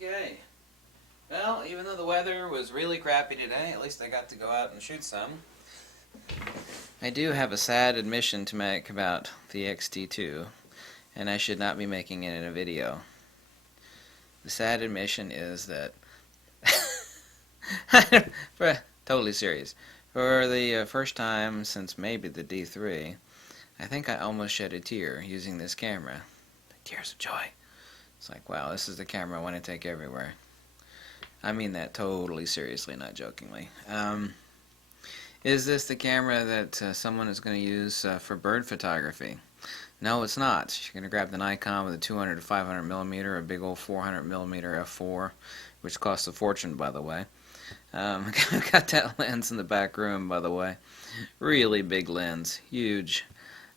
Okay. Well, even though the weather was really crappy today, at least I got to go out and shoot some. I do have a sad admission to make about the X-T2, and I should not be making it in a video. The sad admission is that, totally serious, for the first time since maybe the D3, I think I almost shed a tear using this camera. Tears of joy. It's like, wow, this is the camera I want to take everywhere. I mean that totally seriously, not jokingly. Is this the camera that someone is going to use for bird photography? No, it's not. You're going to grab the Nikon with a 200 to 500 millimeter, a big old 400 millimeter f4, which costs a fortune, by the way. I've got that lens in the back room, by the way. Really big lens, huge.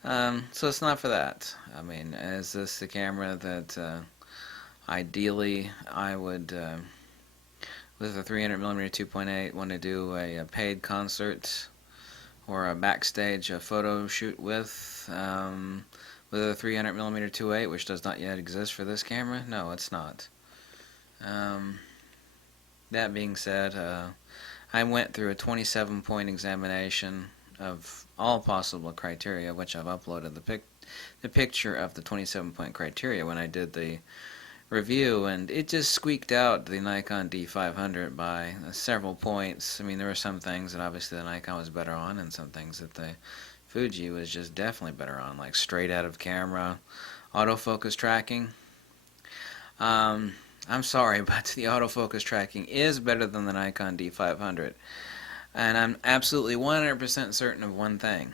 So it's not for that. I mean, is this the camera that ideally I would, with a 300 millimeter 2.8, want to do a paid concert or a backstage photo shoot with a 300 millimeter 2.8, which does not yet exist for this camera? No, it's not. That being said, I went through a 27-point examination of all possible criteria, which I've uploaded the picture of the 27-point criteria when I did the review, and it just squeaked out the Nikon D500 by several points. I mean, there were some things that obviously the Nikon was better on, and some things that the Fuji was just definitely better on, like straight out of camera, autofocus tracking. I'm sorry, but the autofocus tracking is better than the Nikon D500. And I'm absolutely 100% certain of one thing,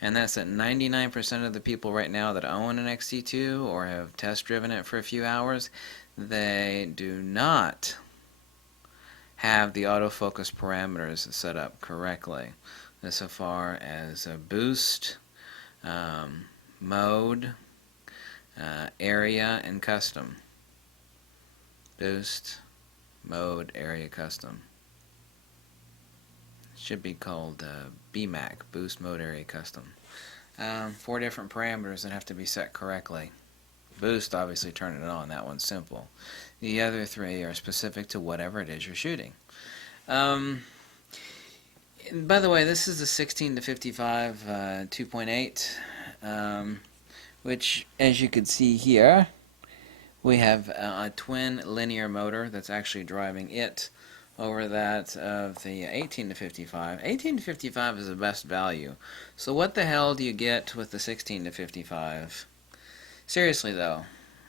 and that's that 99% of the people right now that own an X-T2 or have test driven it for a few hours, they do not have the autofocus parameters set up correctly, as far as boost, mode, area, and custom. Boost, mode, area, custom. Should be called BMAC, Boost Mode Area Custom. 4 different parameters that have to be set correctly. Boost, obviously turning it on, that one's simple. The other 3 are specific to whatever it is you're shooting. By the way, this is the 16 to 55 2.8, which, as you can see here, we have a twin linear motor that's actually driving it over that of the 18 to 55. 18 to 55 is the best value. So what the hell do you get with the 16 to 55? Seriously though,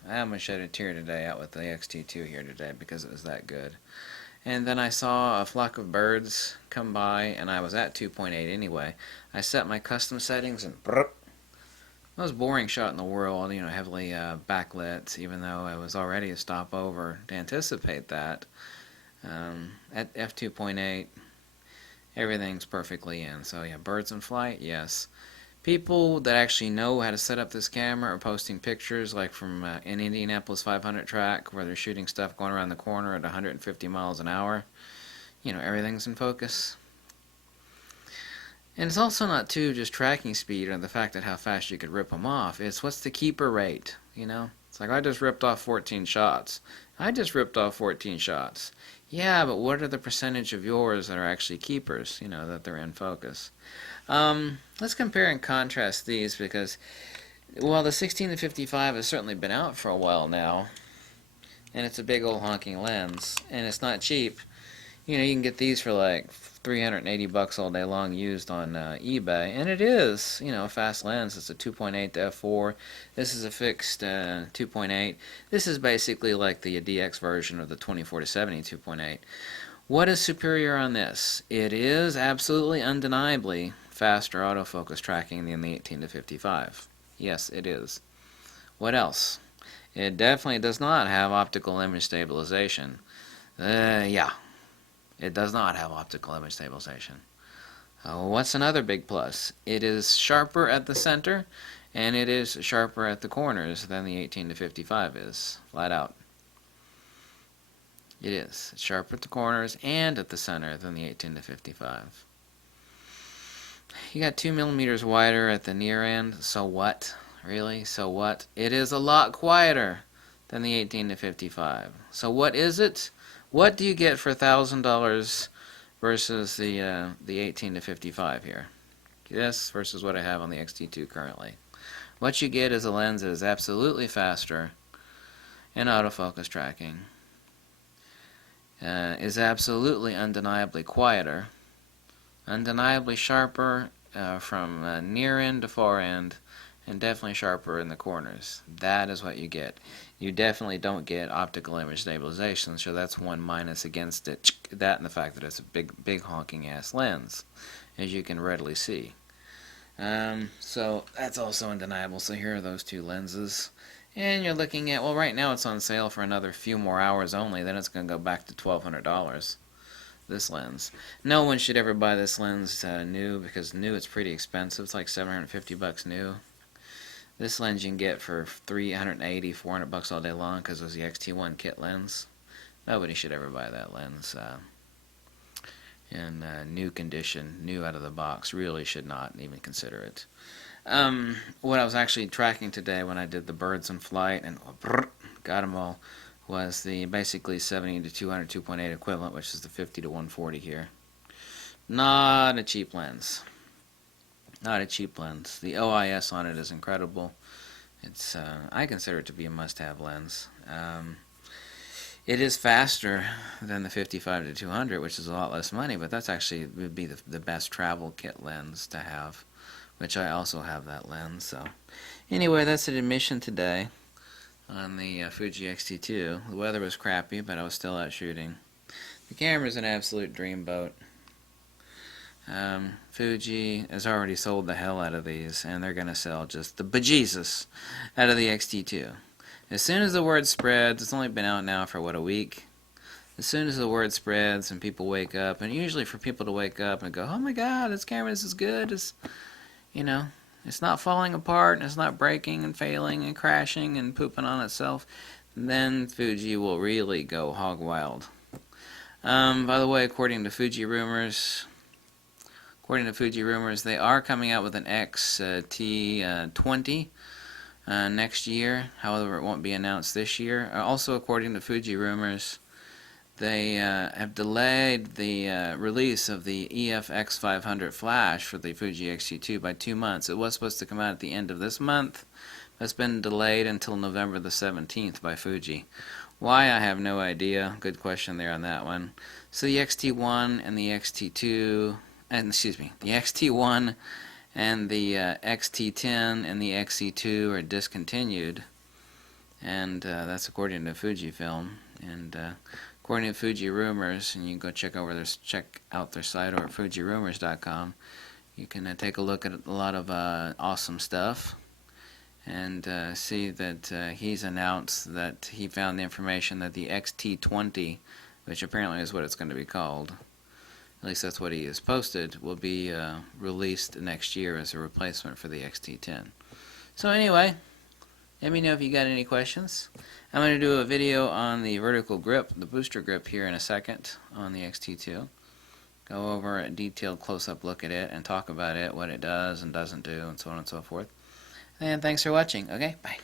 I almost shed a tear today out with the X-T2 here today because it was that good. And then I saw a flock of birds come by, and I was at 2.8 anyway. I set my custom settings and most boring shot in the world, you know, heavily backlit, even though I was already a stop over to anticipate that. At f2.8, everything's perfectly in. So yeah, birds in flight, yes. People that actually know how to set up this camera are posting pictures, like from an Indianapolis 500 track, where they're shooting stuff going around the corner at 150 miles an hour. You know, everything's in focus. And it's also not just tracking speed or the fact that how fast you could rip them off. It's what's the keeper rate, you know? It's like, I just ripped off 14 shots. I just ripped off 14 shots. Yeah, but what are the percentage of yours that are actually keepers, you know, that they're in focus? Let's compare and contrast these, because, well, the 16 to 55 has certainly been out for a while now, and it's a big old honking lens, and it's not cheap. You know, you can get these for like $380 all day long used on eBay, and it is, you know, a fast lens. It's a 2.8 to f4. This is a fixed 2.8. This is basically like the DX version of the 24 to 70 2.8. What is superior on this? It is absolutely undeniably faster autofocus tracking than the 18 to 55. Yes, it is. What else? It definitely does not have optical image stabilization. Yeah. It does not have optical image stabilization. What's another big plus? It is sharper at the center, and it is sharper at the corners than the 18 to 55 is, flat out. It is. It's sharper at the corners and at the center than the 18 to 55. You got 2 millimeters wider at the near end, so what? Really? So what? It is a lot quieter than the 18 to 55. So what is it? What do you get for $1,000 versus the 18 to 55 here? This versus what I have on the X-T2 currently. What you get is a lens that is absolutely faster in autofocus tracking, is absolutely undeniably quieter, undeniably sharper from near end to far end, and definitely sharper in the corners. That is what you get. You definitely don't get optical image stabilization, so that's one minus against it. That and the fact that it's a big honking ass lens, as you can readily see. So that's also undeniable. So here are those two lenses. And you're looking at, well, right now it's on sale for another few more hours only, then it's going to go back to $1,200. This lens. No one should ever buy this lens new, because new it's pretty expensive. It's like $750 new. This lens you can get for $380, $400 all day long, because it was the X-T1 kit lens. Nobody should ever buy that lens in new condition, new out of the box. Really should not even consider it. What I was actually tracking today when I did the birds in flight and got them all was the basically 70 to 200 2.8 equivalent, which is the 50 to 140 here. Not a cheap lens. Not a cheap lens. The OIS on it is incredible. It's I consider it to be a must-have lens. It is faster than the 55 to 200, which is a lot less money, but that's actually would be the best travel kit lens to have, which I also have that lens. So anyway, that's an admission today on the Fuji X-T2. The weather was crappy, but I was still out shooting. The camera's an absolute dreamboat. Fuji has already sold the hell out of these, and they're going to sell just the bejesus out of the X-T2. As soon as the word spreads, it's only been out now for, what, a week? As soon as the word spreads and people wake up, and usually for people to wake up and go, oh my god, this camera is as good as, you know, it's not falling apart, and it's not breaking and failing and crashing and pooping on itself, then Fuji will really go hog wild. By the way, according to Fuji rumors, they are coming out with an X-T2 next year. However, it won't be announced this year. Also, according to Fuji rumors, they have delayed the release of the EF-X500 flash for the Fuji X-T2 by 2 months. It was supposed to come out at the end of this month, but it's been delayed until November the 17th by Fuji. Why, I have no idea. Good question there on that one. So the X-T1 and the X-T2, the X-T1 and the X-T10 and the X-E2 are discontinued, and that's according to Fujifilm. And according to Fuji Rumors, and you can go check out their site over at FujiRumors.com, you can take a look at a lot of awesome stuff, and see that he's announced that he found the information that the X-T20, which apparently is what it's going to be called, at least that's what he has posted, will be released next year as a replacement for the X-T10. So anyway, let me know if you got any questions. I'm going to do a video on the vertical grip, the booster grip, here in a second on the X-T2. Go over a detailed close-up look at it and talk about it, what it does and doesn't do, and so on and so forth. And thanks for watching. Okay, bye.